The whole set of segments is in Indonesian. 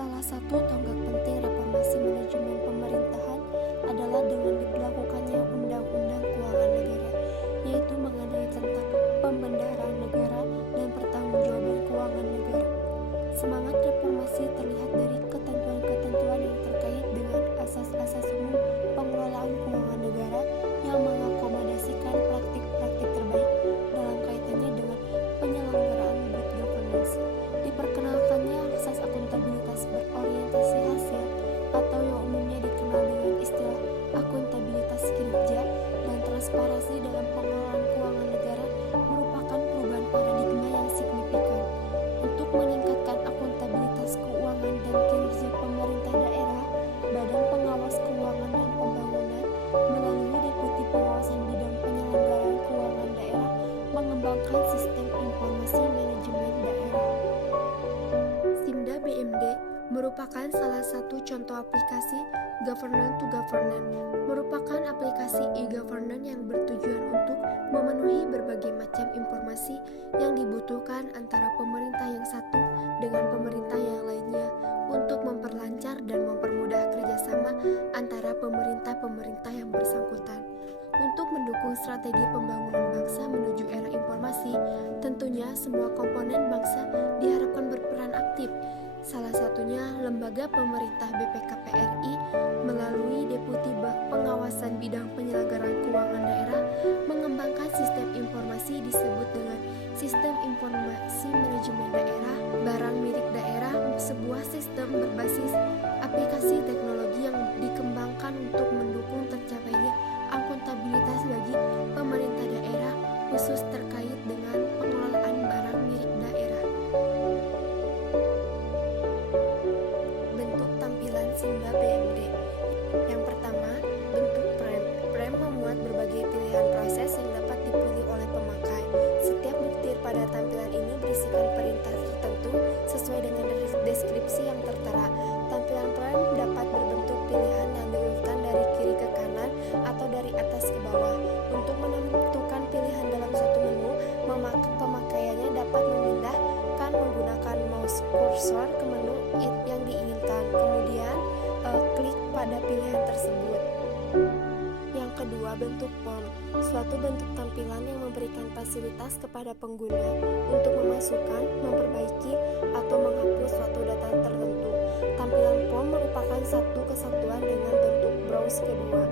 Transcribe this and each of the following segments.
Salah satu tonggak penting reformasi manajemen pemerintahan adalah dengan diberlakukannya Undang-Undang Keuangan Negara, yaitu mengenai tentang pembendaharaan negara dan pertanggungjawaban keuangan negara. Semangat reformasi terlihat dari ketentuan-ketentuan yang terkait dengan asas-asas umum pengelolaan keuangan negara yang mengakomodasikan praktik-praktik terbaik dalam kaitannya dengan penyelenggaraan good governance. Diperkenalkannya asas akuntabilitas berorientasi hasil atau yang umumnya dikenal dengan istilah akuntabilitas kinerja dan transparansi dalam pengelolaan keuangan negara merupakan perubahan paradigma yang signifikan. Untuk meningkatkan akuntabilitas keuangan dan kinerja pemerintah daerah, Badan Pengawas Keuangan dan Pembangunan melalui Deputi Pengawasan Bidang Penyelenggaraan Keuangan Daerah mengembangkan sistem informasi manajemen daerah. Simda BMD merupakan salah satu contoh aplikasi Governance to Governance, merupakan aplikasi e-governance yang bertujuan untuk memenuhi berbagai macam informasi yang dibutuhkan antara pemerintah yang satu dengan pemerintah yang lainnya untuk memperlancar dan mempermudah kerjasama antara pemerintah-pemerintah yang bersangkutan. Untuk mendukung strategi pembangunan bangsa menuju era informasi, tentunya semua komponen bangsa diharapkan berperan aktif. Salah satunya Lembaga Pemerintah BPKP RI melalui Deputi Pengawasan Bidang Penyelenggaraan Keuangan Daerah mengembangkan sistem informasi disebut dengan Sistem Informasi Manajemen Daerah Barang Milik Daerah, sebuah sistem berbasis aplikasi teknologi yang dikembangkan untuk mendukung tercapainya akuntabilitas bagi pemerintah daerah khusus terkait dengan pengelolaan barang milik daerah. Bentuk tampilan Simba BMD. Yang pertama, bentuk frame. Frame memuat berbagai pilihan proses yang dapat dipilih oleh pemakai. Setiap butir pada tampilan ini berisikan perintah tertentu sesuai dengan deskripsi yang tertera. Tampilan frame dapat berbentuk pilihan yang diurutkan dari kiri ke kanan atau dari atas ke bawah. Untuk menentukan pilihan dalam suatu menu, pemakaiannya dapat memindahkan menggunakan mouse kursor ke menu yang diinginkan, kemudian klik pada pilihan tersebut. Yang kedua, bentuk form, suatu bentuk tampilan yang memberikan fasilitas kepada pengguna untuk memasukkan, memperbaiki, atau menghapus suatu data tertentu. Tampilan form merupakan satu kesatuan dengan bentuk browse kedua.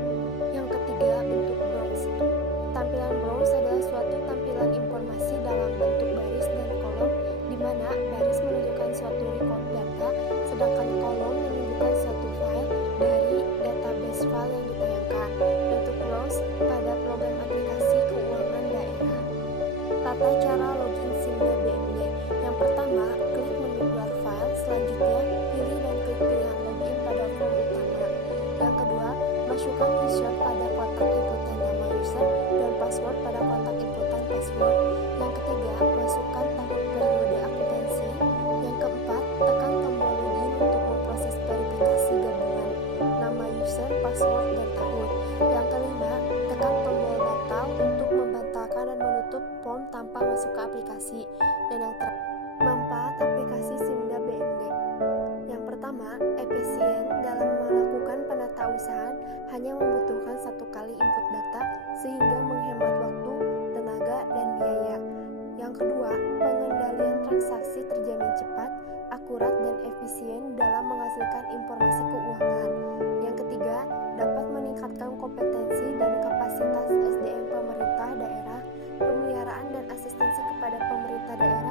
Yang ketiga, bentuk browse. Tampilan browse adalah suatu tampilan informasi dalam bentuk baris dan kolom, di mana baris menunjukkan suatu record data, sedangkan kolom menunjukkan suatu file dari database file yang ditayangkan. Bentuk browse pada program aplikasi keuangan daerah. Tata cara login Simba BMD. Yang pertama, klik menu luar file, selanjutnya pilih dan klik pilihan login pada form utama. Yang kedua, masukkan user pada kotak inputan nama user dan password pada kotak inputan password. Yang ketiga, masukkan tahun periode akuntansi. Yang keempat, tekan tombol login untuk memproses verifikasi gabungan nama user, password, dan tahun. Yang kelima, tekan tombol batal untuk membatalkan dan menutup form tanpa masuk ke aplikasi. Dan yang terakhir, manfaat aplikasi Simda BMD. Yang pertama, efisien dalam melakukan penatausahaan hanya membutuhkan satu kali input data sehingga menghemat waktu, tenaga, dan biaya. Yang kedua, pengendalian transaksi terjamin cepat, akurat, dan efisien dalam menghasilkan informasi keuangan. Yang ketiga, dapat meningkatkan kompetensi dan kapasitas SDM pemerintah daerah, pemeliharaan dan asistensi kepada pemerintah daerah